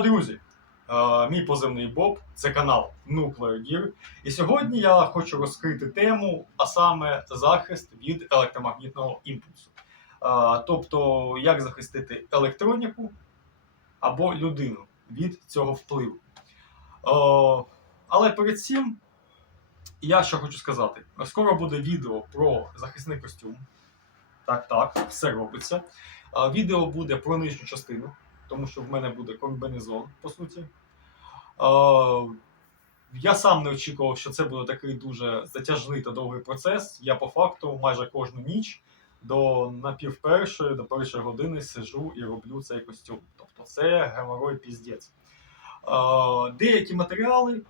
Друзі! Е, Мій позивний Боб, це канал Nuclear Gear. І сьогодні я хочу розкрити тему, а саме захист від електромагнітного імпульсу. Е, Тобто, як захистити електроніку або людину від цього впливу. Е, Але перед цим я що хочу сказати: скоро буде відео про захисний костюм. Так, так, все робиться. Відео буде про нижню частину тому що в мене буде комбінезон, по суті. Я сам не очікував, що це буде такий дуже затяжний та довгий процес. Я по факту майже кожну ніч до напівпершої, до першої години сижу і роблю цей костюм. Тобто це геморой піздець. Деякі матеріали,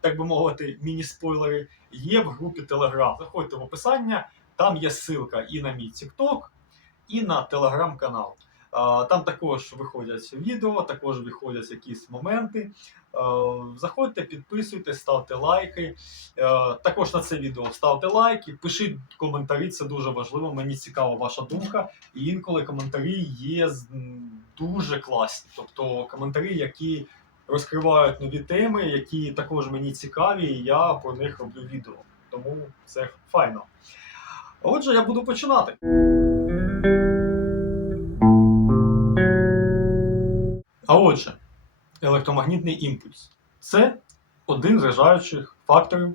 так би мовити, міні-спойлери, є в групі Telegram. Заходьте в описання, там є ссылка і на мій TikTok, і на телеграм-канал. Там також виходять відео, також виходять якісь моменти. Заходьте, підписуйтесь, ставте лайки. Також на це відео ставте лайки, пишіть коментарі, це дуже важливо. Мені цікава ваша думка. І інколи коментарі є дуже класні. Тобто коментарі, які розкривають нові теми, які також мені цікаві, і я про них роблю відео. Тому це файно. Отже, я буду починати. А отже, електромагнітний імпульс це один з вражаючих факторів,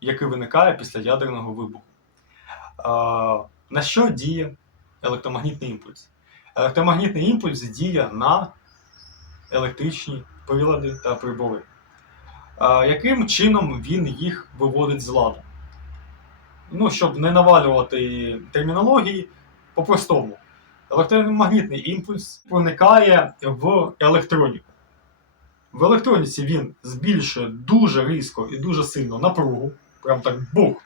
який виникає після ядерного вибуху. На що діє електромагнітний імпульс? Електромагнітний імпульс діє на електричні прилади та прибори. Яким чином він їх виводить з ладу? Ну, щоб не навалювати термінології, по-простому. Електромагнітний імпульс проникає в електроніку. В електроніці він збільшує дуже різко і дуже сильно напругу, прям так бух.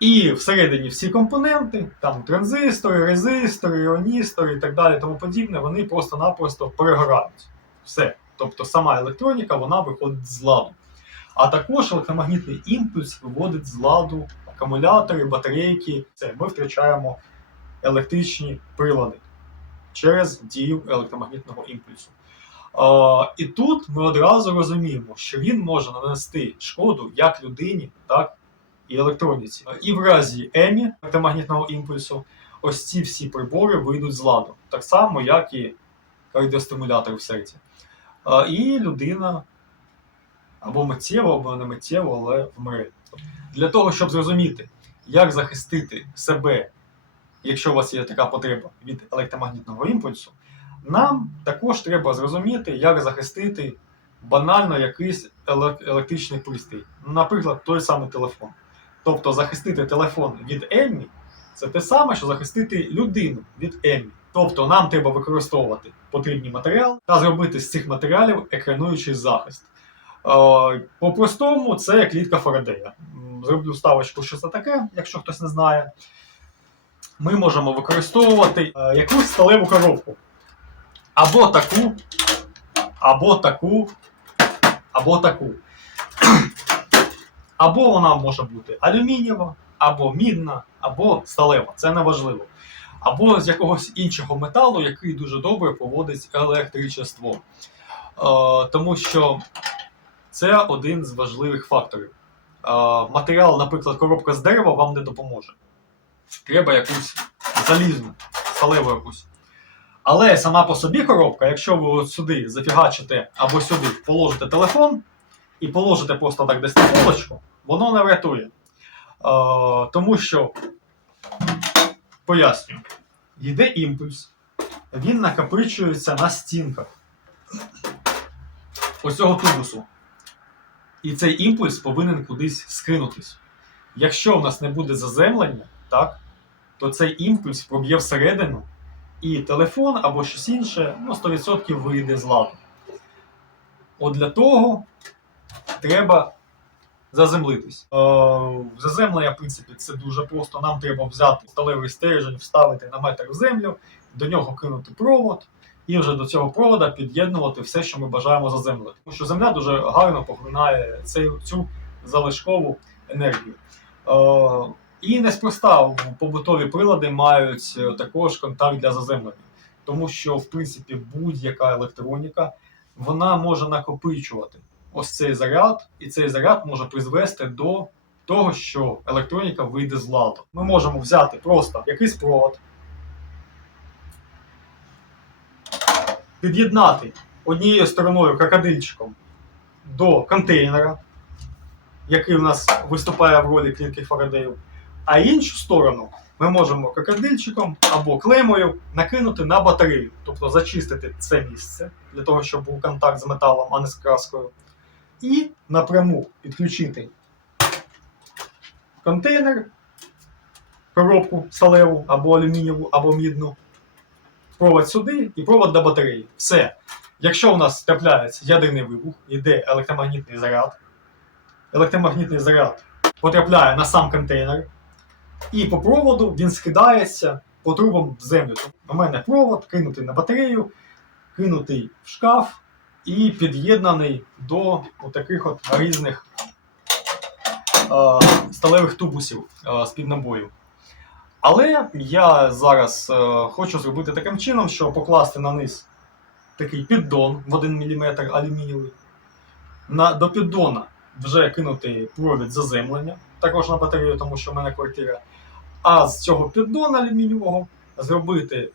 І всередині всі компоненти, там транзистори, резистори, іоністори і так далі, тому подібне, вони просто-напросто перегорають. Все. Тобто сама електроніка вона виходить з ладу. А також електромагнітний імпульс виводить з ладу акумулятори, батарейки. Це ми втрачаємо електричні прилади через дію електромагнітного імпульсу. Е, і тут ми одразу розуміємо, що він може нанести шкоду як людині, так і електроніці. І в разі емі електромагнітного імпульсу ось ці всі прибори вийдуть з ладу, так само, як і кардіостимулятор в серці. Е, і людина або миттєво, або не миттєво, але вмре. Для того, щоб зрозуміти, як захистити себе якщо у вас є така потреба від електромагнітного імпульсу, нам також треба зрозуміти, як захистити банально якийсь електричний пристрій. Наприклад, той самий телефон. Тобто захистити телефон від Еммі це те саме, що захистити людину від Еммі. Тобто нам треба використовувати потрібний матеріал та зробити з цих матеріалів екрануючий захист. Е, По-простому, це клітка Фарадея. Зроблю ставочку, що це таке, якщо хтось не знає ми можемо використовувати е, якусь сталеву коробку. Або таку, або таку, або таку. Або вона може бути алюмінієва, або мідна, або сталева. Це не важливо. Або з якогось іншого металу, який дуже добре проводить електричество. Е, тому що це один з важливих факторів. Е, матеріал, наприклад, коробка з дерева вам не допоможе треба якусь залізну, сталеву якусь. Але сама по собі коробка, якщо ви от сюди зафігачите або сюди положите телефон і положите просто так десь на полочку, воно не врятує. Е, тому що, пояснюю, йде імпульс, він накопичується на стінках ось цього тубусу. І цей імпульс повинен кудись скинутись. Якщо в нас не буде заземлення, так, то цей імпульс проб'є всередину, і телефон або щось інше ну, 100% вийде з ладу. От для того треба заземлитись. Е, заземлення, в принципі, це дуже просто. Нам треба взяти сталевий стержень, вставити на метр в землю, до нього кинути провод. І вже до цього провода під'єднувати все, що ми бажаємо заземлити. Тому що земля дуже гарно поглинає цю, залишкову енергію. І неспроста побутові прилади мають е, також контакт для заземлення. тому що, в принципі, будь-яка електроніка вона може накопичувати ось цей заряд, і цей заряд може призвести до того, що електроніка вийде з ладу. Ми можемо взяти просто якийсь провод, під'єднати однією стороною крокодильчиком до контейнера, який у нас виступає в ролі клітки Фарадею, а іншу сторону ми можемо крокодильчиком або клеймою накинути на батарею, тобто зачистити це місце для того, щоб був контакт з металом, а не з краскою. І напряму підключити контейнер, коробку сталеву або алюмінієву, або мідну, провод сюди і провод до батареї. Все. Якщо у нас трапляється ядерний вибух, йде електромагнітний заряд, електромагнітний заряд потрапляє на сам контейнер, і по проводу він скидається по трубам в землю. Тобто У мене провод кинутий на батарею, кинутий в шкаф і під'єднаний до таких от різних е, сталевих тубусів е, з-під набою. Але я зараз е, хочу зробити таким чином, що покласти на низ такий піддон в 1 мм алюмінієвий. На, до піддона вже кинути провід заземлення, також на батарею, тому що в мене квартира. А з цього піддона алюмінієвого зробити е,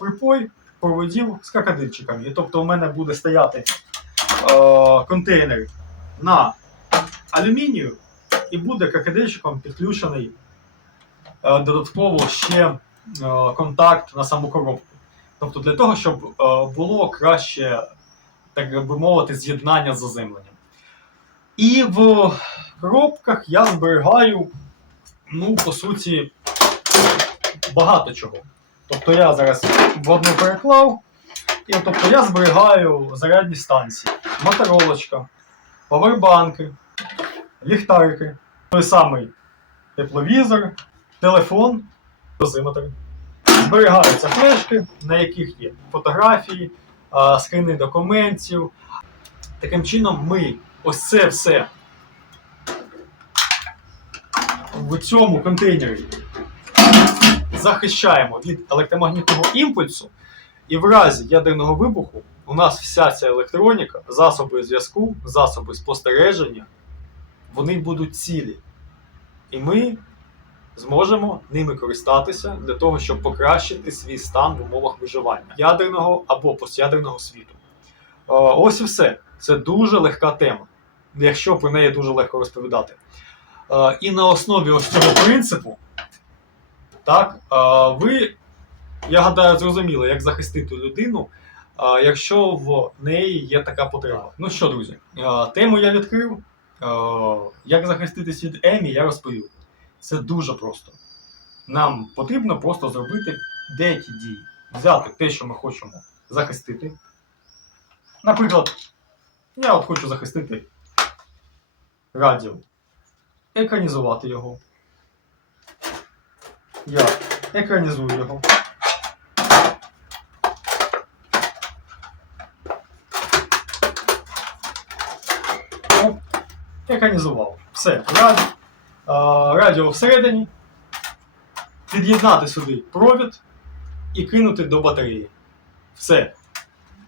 припой проводів з крокодильчиками. І тобто у мене буде стояти е, контейнер на алюмінію і буде крокодильчиком підключений е, додатково ще е, контакт на саму коробку. Тобто для того, щоб е, було краще, так би мовити, з'єднання з заземленням. І в коробках я зберігаю, ну, по суті, багато чого. Тобто я зараз в одну переклав, і тобто я зберігаю зарядні станції, моторолочка, павербанки, ліхтарики, той самий тепловізор, телефон, дозиметр. Зберігаються флешки, на яких є фотографії, скрини документів. Таким чином, ми ось це все в цьому контейнері захищаємо від електромагнітного імпульсу, і в разі ядерного вибуху у нас вся ця електроніка, засоби зв'язку, засоби спостереження, вони будуть цілі. І ми зможемо ними користатися для того, щоб покращити свій стан в умовах виживання ядерного або постядерного світу. Е, Ось і все. Це дуже легка тема, якщо про неї дуже легко розповідати. Е, І на основі ось цього принципу, так, е, ви, я гадаю, зрозуміли, як захистити людину, е, якщо в неї є така потреба. Ну що, друзі, тему я відкрив. Як захиститись від Емі, я розповів. Це дуже просто. Нам потрібно просто зробити деякі дії. Взяти те, що ми хочемо захистити. Наприклад, я от хочу захистити радіо. Екранізувати його. Я екранізую його. Оп, Екранізував. Все. Радіо, радіо всередині. Під'єднати сюди провід і кинути до батареї. Все.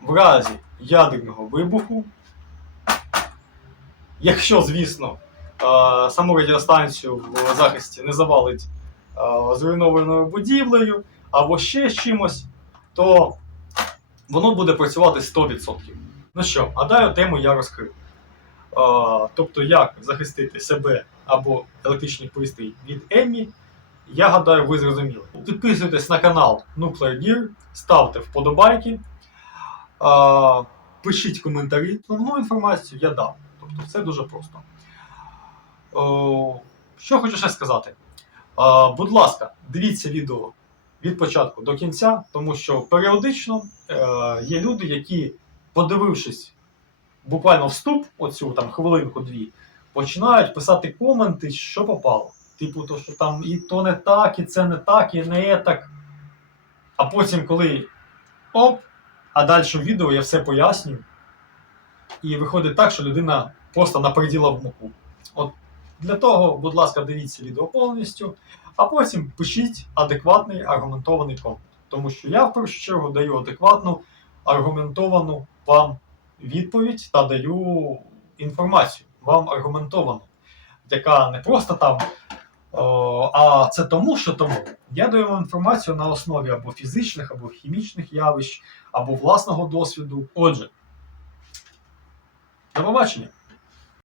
В разі ядерного вибуху, якщо, звісно, саму радіостанцію в захисті не завалить зруйнованою будівлею або ще з чимось, то воно буде працювати 100%. Ну що, гадаю, тему я розкрив. Тобто, як захистити себе або електричний пристрій від Еммі, я гадаю, ви зрозуміли. Підписуйтесь на канал Nuclear Gear, ставте вподобайки, пишіть коментарі. Основну інформацію я дам. Тобто все дуже просто. О, що хочу ще сказати. А, будь ласка, дивіться відео від початку до кінця, тому що періодично е, є люди, які, подивившись буквально вступ, оцю там хвилинку-дві, починають писати коменти, що попало. Типу, то, що там і то не так, і це не так, і не так. А потім, коли оп, а далі в відео я все пояснюю. І виходить так, що людина просто напереділа в муку. От для того, будь ласка, дивіться відео повністю, а потім пишіть адекватний аргументований комент. Тому що я в першу чергу даю адекватну, аргументовану вам відповідь та даю інформацію вам аргументовану, яка не просто там. О, а це тому, що тому. Я даю вам інформацію на основі або фізичних, або хімічних явищ, або власного досвіду. Отже, до побачення.